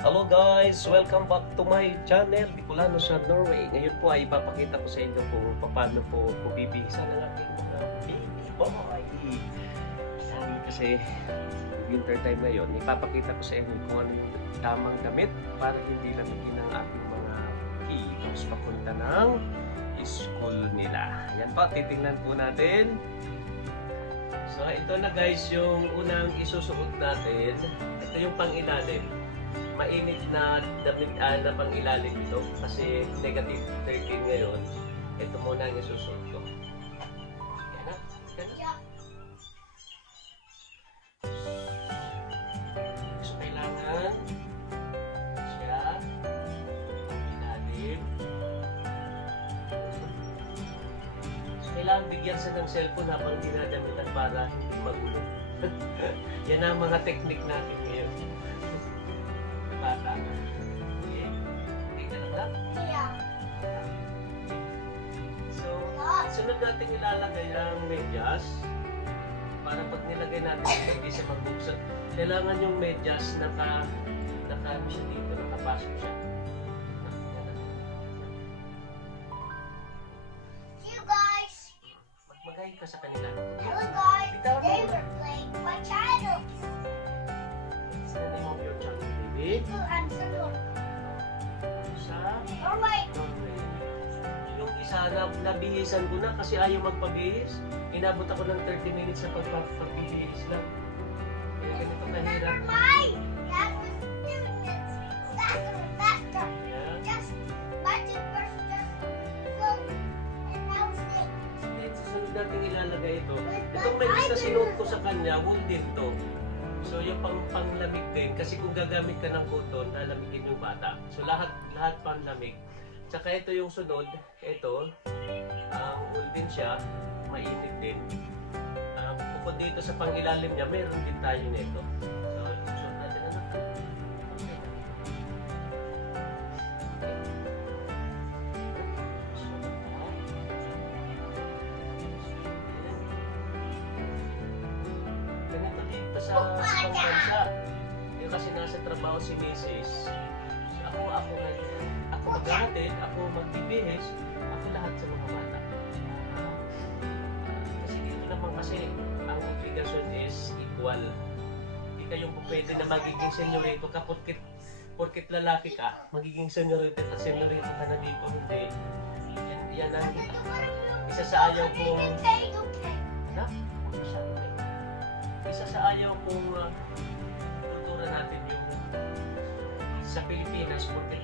Hello guys! Welcome back to my channel, Bicolano sa Norway. Ngayon po ay ipapakita ko sa inyo kung paano po bubibihisa ng ating mga baby boy. Sabi kasi winter time ngayon, ipapakita ko sa inyo kung ano yung tamang damit para hindi lamigin ang ating mga kiddos papunta ng school nila. Yan po, titingnan po natin. So ito na guys yung unang isusuot natin. Ito yung pang-ilalim. Mainit na damit na pang ilalim ito kasi negative 13 ngayon. Ito muna ang isusuot ko. Yan na. So kailangan siya pang ilalim. So kailangan bigyan siya ng cellphone habang dinadamitan para hindi magulo. Yan ang mga technique natin ngayon. Bata. Okay. Okay ka lang lang? Yeah. So, sunod natin ilalagay ang medyas para pag nilagay natin hindi siya magbuksan. Kailangan yung medyas naka ano siya dito, nakapasok siya. You guys. Magmagay ka sa kanila. Hello guys. Bitawan Today mo. we're playing my channel. What's the name of your channel, baby? And Salon. Sa Or wait. Norway. Yung isa na nabihisan ko na kasi ayaw magpabihis. Inabot ako ng 30 minutes sa pagpapabihis lang. Kaya ganito Remember kahirap. my dad was doing it faster and faster. Yeah. Just button first, just slow. And now stick. Then, susunod natin ilalagay ito. Itong medyo na sinuot ko sa kanya, wool din to. So yung panglamig din, kasi kung gagamit ka ng cotton, lalamigin yung bata. So lahat panglamig. Tsaka ito yung sunod, ito, wool din siya, mainit din. Bukod dito sa pangilalim niya, meron din tayo nito. So, susunod natin na natin. Ganito dito sa bansa. Yung kasi nasa trabaho si Mrs. Ako maghahatid, ako magbibihis, ako lahat sa mga bata. Kasi dito naman kasi ang obligasyon is equal. Hindi kayong pwede na magiging senyorito ka porkit lalaki ka, magiging senyorito ka na dito, hindi. Yan ang isa sa ayaw kong Okay, okay. na? Isa sa ayaw kong kultura natin yung sa Pilipinas porque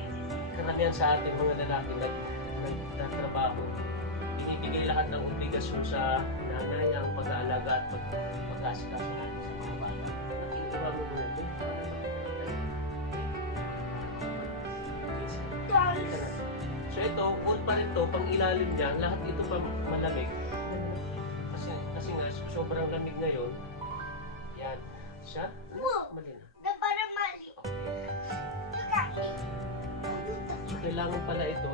karamihan sa ating mga lalaki nagtatrabaho. Binibigay lahat ng obligasyon sa nanay ang pag-aalaga at pag-asikaso natin sa mga bata. Nakikiwa mo muna ito. So ito, wool pa rin to, pang ilalim niya, lahat ito pa malamig. Kasi nga, sobrang lamig ngayon. Yan. Siya? Mali na. The bottom mali. Look at me. So kailangan pala ito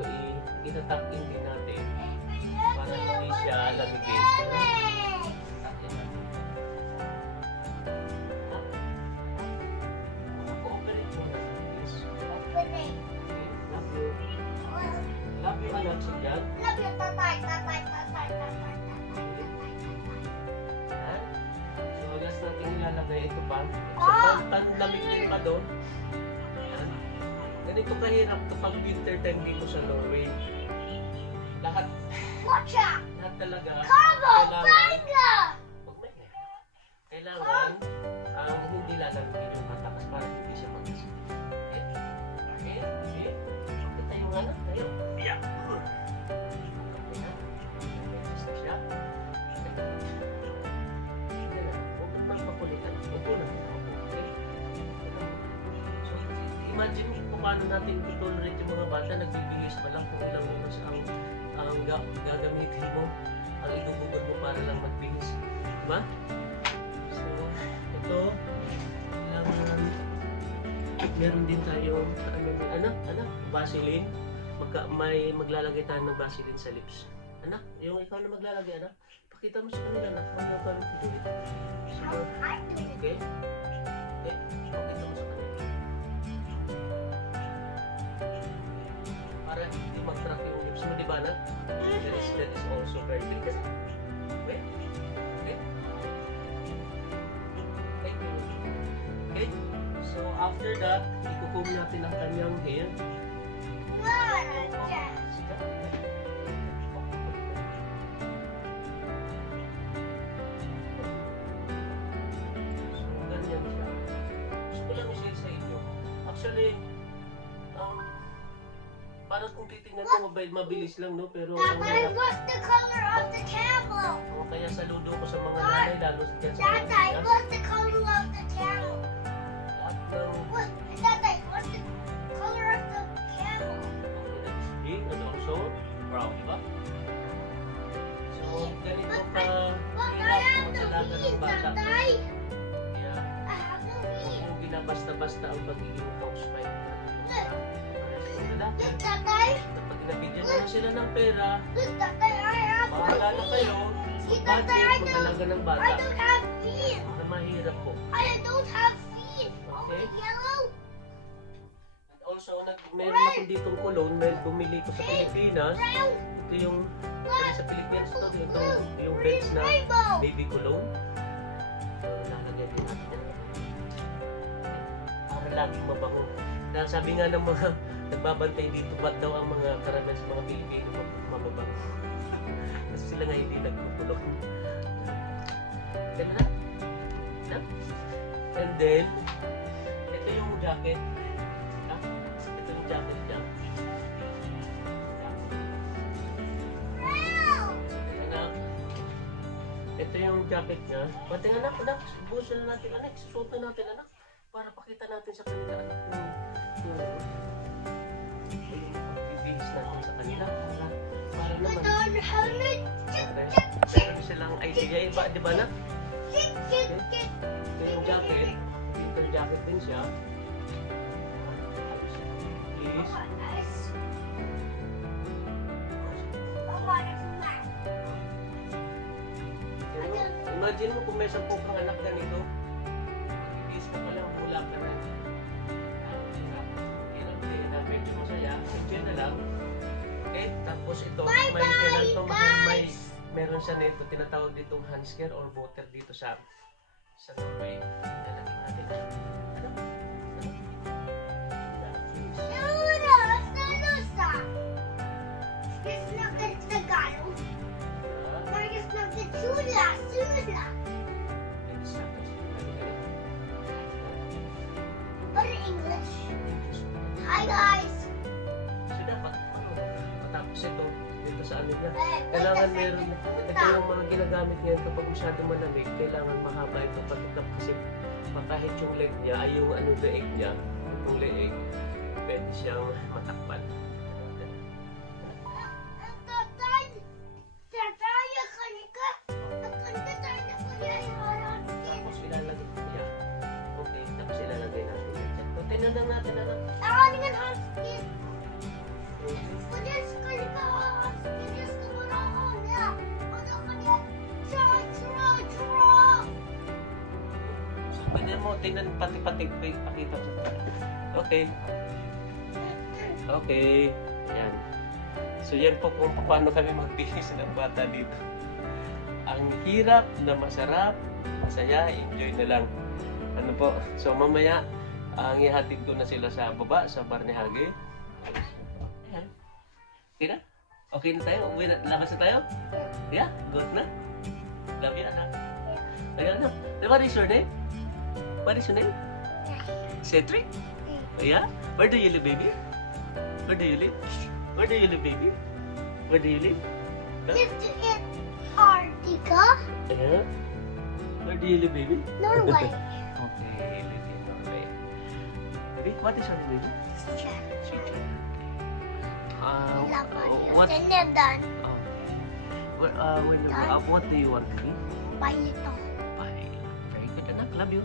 itatak in din natin para hindi siya lamigin. Tuck in natin. Ha? Cooperate mo na, please. Okay, love you. Love you, anak, so yan. Love you, tatay, tatay, tatay, tatay, tatay. Yan. So last natin ilalagay ito pa. So Ah! panlamig din pa doon. Yan. Ganito kahirap kapag winter time dito sa Norway. Lahat Watch out! talaga Cowabunga! Huwag na yan. Kailangan ang hindi lalamigin yung matakas para hindi siya magkasip. Okay? Okay? Okay? Okay tayo nga na. Tayo. Yeah. Okay na. Adjust na siya. Hindi na. Huwag na magpakulitan. Huwag na. Okay? So, imagine kung paano natin i-tolerate yung mga bata nagbibihis pa lang kung ilang oras ang gagamitin mo, ang igugugol mo para lang magbihis. Diba? So, ito, meron din tayo, Vaseline. Maglalagay tayo ng Vaseline sa lips. Anak, yung ikaw na maglalagay, anak, pakita mo sa kanila, anak, how you're going to do it. So, okay? Okay, pakita mo sa kanila. ka sa? Wait. Okay. Thank you. Okay. So, after that, ikukum natin ang kanyang hair. What a jet. So, ganyan siya. Gusto ko lang i-share sa inyo. Actually, para kung titingnan ko, mabilis lang, no? Pero, ang Tatay, hirap. what's the color of the camel? Kaya saludo ko sa mga nanay, lalo sa dyan sa Tatay, Pilipinas. what's the color of the camel? Lahat ng Tatay, what's the color of the camel? big and also brown, di ba? So, ganito ka But I hirap have kung the magdalaga ng feet, bata. Tatay. Kaya, I have the feet. yung ginabasta-basta ang pagiging housewife na para sa lalaki. Look, Tatay. Kapag nabigyan mo na sila ng pera, Look, Tatay, I have bahala na the kayo, feet. See, budget, Tatay, I magdalaga ng I bata. don't have feet. Para mahirap po. I don't have feet. Okay? Yellow. Also, meron ako ditong cologne, may bumili ko sa Pilipinas. Brown. Ito yung, sa Pilipinas to, ito yung Green bench na rainbow. baby cologne. So, lalagyan din natin yan. Para laging mabango. Dahil sabi nga ng mga nagbabantay dito, ba't daw ang mga karamihan sa mga Pilipino mababango? Kasi sila nga hindi nagtutulog. Ganun na. Na? And then, ito yung jacket. Ha? Ito yung jacket niya. Brown. Anak. Ito yung jacket niya. Pati anak, buso na natin anak. Susuot na natin anak. Para pakita natin sa kanila anak yung pagbibihis natin sa kanila. Para I naman. don't have it. Meron silang idea. Iba, di ba anak? Kick, kick, kick. Ito yung jacket. Winter jacket din siya. Please. Imagine mo kung may 10 kang anak ganito. Ibigis ka palang mula ka na. Hirap din na medyo masaya. Medyo na lang. Okay, tapos ito, Bye-bye, may kailan to, guys! meron siya nito, tinatawag ditong handsker or water dito sa Norway. Lalagyan natin. Ano? Hi guys. So dapat, matapos ito, dito sa ano niya. Kailangan Kailangan meron, ito yung mga ginagamit ngayon kapag masyado malamig, kailangan mahaba ito patikap kasi kahit yung leg niya, ay yung ano leeg niya, yung leeg, pwede siyang matakpan. Tapos ilalagay ko yan. Okay, tapos ilalagay natin yan. So, tinanong natin na lang. So, pwede mo, tingnan pati-pati, pakita sa okay. Okay. Yan. So, yan po kung paano kami magbihis ng bata dito. Ang hirap na masarap, masaya, enjoy na lang. Ano po? So, mamaya, ang ihatid ko na sila sa baba, sa Barnehage. Ayan. Okay na? Okay na tayo? Uwi na? Labas na tayo? Yeah? Good na? Love you, anak. Ayan na. What is your name? What is your name? Cedric? Yeah? Where do you live, baby? Where do you live? Where do you live, baby? Where do you live? Antarctica, Yeah? Where do you live, baby? Norway. Okay, live in Norway. Baby, what is your name, baby? What? What do you want to be? Pilot. Bye. Very good, anak. Love you.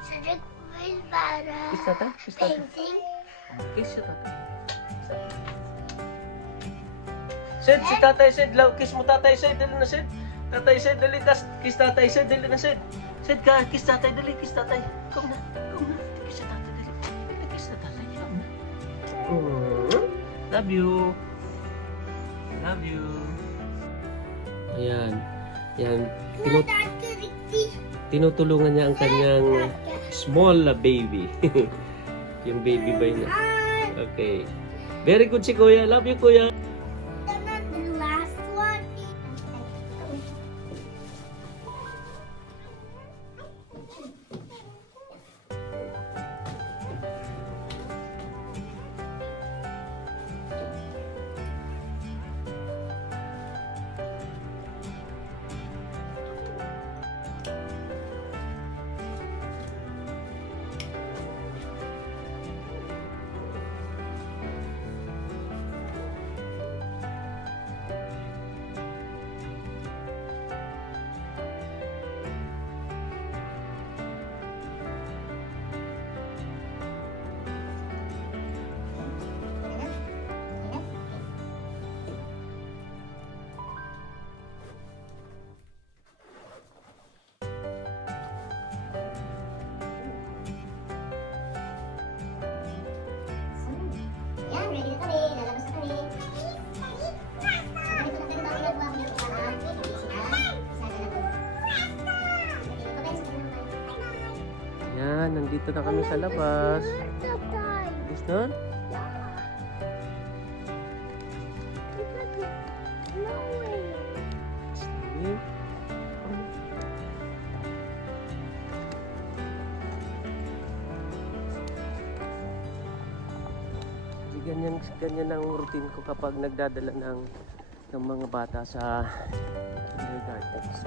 Cedric will para Kiss tatay. Kiss tatay. painting. Kiss si tatay. Sid, si tatay Sid. Kiss mo tatay Sid. Dali na Sid. Tatay Sid, dali. Kiss tatay Sid. Dali na Sid. Sid ka. Kiss tatay. Dali. Kiss tatay. Come na. Come na. Kiss si tatay. Dali. Kiss na tatay. Come na. Love you. Love you. Ayan. Yan. Not that good. Tinutulungan niya ang kanyang small baby. Yung baby boy niya. Okay. Very good si Kuya. Love you, Kuya. The last one. Yan, ready na kami. Lalabas na kami. Ganito ang ginagawa ko yung parang Yan, nandito na kami sa labas. Is done? Sige. Ganyan ang routine ko kapag nagdadala ng mga bata sa kindergartens.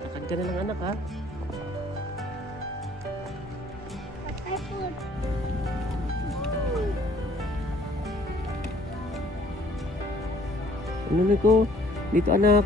Lakad ka na lang anak ha. Ano na ko? Dito anak.